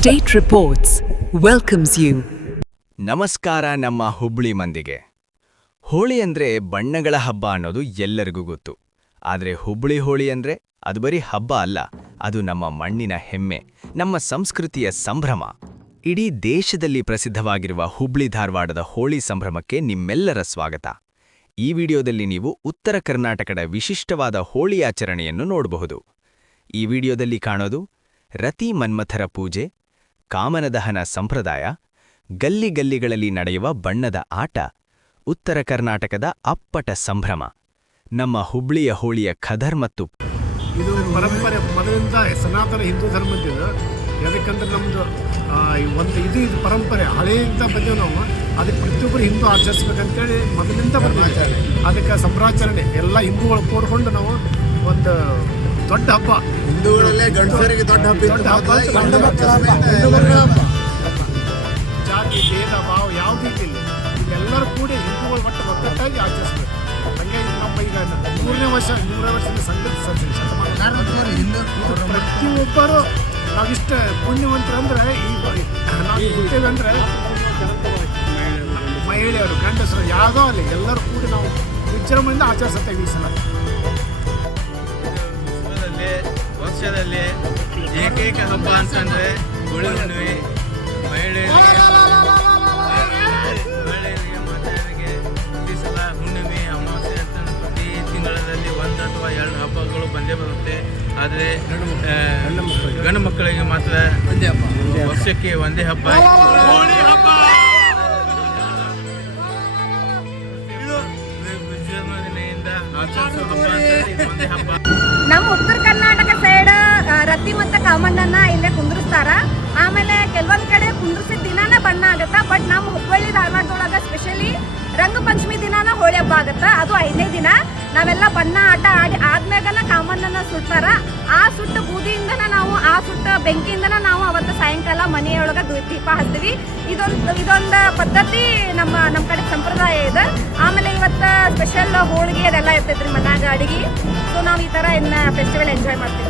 State Reports welcomes you. ನಮಸ್ಕಾರ ನಮ್ಮ ಹುಬ್ಬಳ್ಳಿ ಮಂದಿಗೆ. ಹೋಳಿ ಅಂದ್ರೆ ಬಣ್ಣಗಳ ಹಬ್ಬ ಅನ್ನೋದು ಎಲ್ಲರಿಗೂ ಗೊತ್ತು. ಆದರೆ ಹುಬ್ಬಳ್ಳಿ ಹೋಳಿ ಅಂದ್ರೆ ಅದು ಬರೀ ಹಬ್ಬ ಅಲ್ಲ, ಅದು ನಮ್ಮ ಮಣ್ಣಿನ ಹೆಮ್ಮೆ, ನಮ್ಮ ಸಂಸ್ಕೃತಿಯ ಸಂಭ್ರಮ. ಇಡೀ ದೇಶದಲ್ಲಿ ಪ್ರಸಿದ್ಧವಾಗಿರುವ ಹುಬ್ಬಳ್ಳಿ ಧಾರವಾಡದ ಹೋಳಿ ಸಂಭ್ರಮಕ್ಕೆ ನಿಮ್ಮೆಲ್ಲರ ಸ್ವಾಗತ. ಈ ವಿಡಿಯೋದಲ್ಲಿ ನೀವು ಉತ್ತರ ಕರ್ನಾಟಕದ ವಿಶಿಷ್ಟವಾದ ಹೋಳಿ ಆಚರಣೆಯನ್ನು ನೋಡಬಹುದು. ಈ ವಿಡಿಯೋದಲ್ಲಿ ಕಾಣೋದು ರತಿ ಮನ್ಮಥರ ಪೂಜೆ, ಕಾಮನದಹನ ಸಂಪ್ರದಾಯ, ಗಲ್ಲಿ ಗಲ್ಲಿಗಳಲ್ಲಿ ನಡೆಯುವ ಬಣ್ಣದ ಆಟ, ಉತ್ತರ ಕರ್ನಾಟಕದ ಅಪ್ಪಟ ಸಂಭ್ರಮ, ನಮ್ಮ ಹುಬ್ಬಳ್ಳಿಯ ಹೋಳಿಯ ಖದರ್ ಮತ್ತು ಇದು ಪರಂಪರೆ ಮೊದಲಿಂದ ಸನಾತನ ಹಿಂದೂ ಧರ್ಮದಿಂದ. ಯಾಕಂದ್ರೆ ನಮ್ಮದು ಇದು ಪರಂಪರೆ ಹಳೆಯಿಂದ ಬಂದೇವು ನಾವು. ಅದಕ್ಕೆ ಪ್ರತಿಯೊಬ್ಬರು ಹಿಂದೂ ಆಚರಿಸ್ಬೇಕಂತೇಳಿ ಮೊದಲಿಂದ ಬಂದಿದೆ. ಅದಕ್ಕೆ ಸಂಭ್ರಾಚರಣೆ ಎಲ್ಲ ಹಿಂದೂಗಳು ಕೂಡ್ಕೊಂಡು ನಾವು ಒಂದು ದೊಡ್ಡ ಹಬ್ಬ, ಹಿಂದೂಗಳಲ್ಲೇ ಗಂಡಸರಿಗೆ ದೊಡ್ಡ ಹಬ್ಬ, ಜಾತಿ ಭೇದ ಭಾವ ಯಾವುದೂ ಇಲ್ಲ. ಎಲ್ಲರೂ ಕೂಡಿ ಹಿಂದೂಗಳು ಒಟ್ಟೊಟ್ಟಾಗಿ ಆಚರಿಸ್ಬೇಕು. ಹಂಗೆ ನಮ್ಮ ಈಗ 100ನೇ ವರ್ಷದ ಸಂಘದ ಶತಮಾನ ಪ್ರತಿಯೊಬ್ಬರು ನಾವಿಷ್ಟ ಪುಣ್ಯವಂತರಂದ್ರೆ ನಾವು ಇರ್ತೇವೆ ಅಂದ್ರೆ ಮಹಿಳೆಯರು ಗಂಡಸರು ಯಾವುದೋ ಅಲ್ಲಿ ಎಲ್ಲರೂ ಕೂಡಿ ನಾವು ವಿಜೃಂಭಣೆಯಿಂದ ಆಚರಿಸುತ್ತೇವೆ ಈ ಸಲ. ವರ್ಷದಲ್ಲಿ ಏಕೈಕ ಹಬ್ಬ ಅಂತಂದ್ರೆ ಹೋಳಿ ಹುಣ್ಣಿಮೆ. ಮಹಿಳೆಯರಿಗೆ ಪ್ರತಿ ಸಲ ಹುಣ್ಣಿಮೆ ಅಮಾವಾಸ್ಯೆ ಅಂತ ಪ್ರತಿ ತಿಂಗಳಲ್ಲಿ 1 ಅಥವಾ 2 ಹಬ್ಬಗಳು ಬಂದೇ ಬರುತ್ತೆ. ಆದರೆ ಗಂಡು ಮಕ್ಕಳಿಗೆ ಮಾತ್ರ ವರ್ಷಕ್ಕೆ ಒಂದೇ ಹಬ್ಬ, ಹೋಳಿ ಹಬ್ಬ. ವಿಜೃಂಭಣೆಯಿಂದ ಆಚರಿಸುವ ಹಬ್ಬ ಅಂದರೆ ಇದು ಒಂದೇ ಹಬ್ಬ. ನಮ್ಮ ಉತ್ತರ ಕರ್ನಾಟಕ ಸೈಡ್ ರತಿ ಮತ್ತು ಕಾಮಣ್ಣನ ಇಲ್ಲೇ ಕುಂದ್ರಿಸ್ತಾರ. ಆಮೇಲೆ ಕೆಲವೊಂದು ಕಡೆ ಕುಂದ್ರಿಸಿದ ದಿನಾನ ಬಣ್ಣ ಆಗುತ್ತಾ. ಬಟ್ ನಮ್ಮ ಹುಬ್ಬಳ್ಳಿ ಧಾರವಾಡದೊಳಗೆ ಸ್ಪೆಷಲಿ ರಂಗಪಂಚಮಿ ದಿನಾನ ಹೋಳಿ ಹಬ್ಬ ಆಗುತ್ತಾ. ಅದು 5ನೇ ದಿನ ನಾವೆಲ್ಲ ಬಣ್ಣ ಆಟ ಆಡಿ ಆದ್ಮ್ಯಾಗನ ಕಾಮಣ್ಣನ ಸುಡ್ತಾರ. ಆ ಸುಟ್ಟ ಬೂದಿಯಿಂದನ ನಾವು ಆ ಸುಟ್ಟ ಬೆಂಕಿಯಿಂದನ ನಾವು ಅವತ್ತು ಸಾಯಂಕಾಲ ಮನೆಯೊಳಗೆ ದೀಪ ಹಚ್ತೀವಿ. ಇದೊಂದು ಪದ್ಧತಿ ನಮ್ಮ ಕಡೆ ಸಂಪ್ರದಾಯ ಇದೆ. ಆಮೇಲೆ ಇವತ್ತು ಸ್ಪೆಷಲ್ ಹೋಳಿಗೆ ಅದೆಲ್ಲ ಇರ್ತೈತ್ರಿ ಮನ್ಯಾಗ ಅಡಿಗೆ. ಸೊ ನಾವು ಈ ಥರ ಫೆಸ್ಟಿವಲ್ ಎಂಜಾಯ್ ಮಾಡ್ತೀವಿ.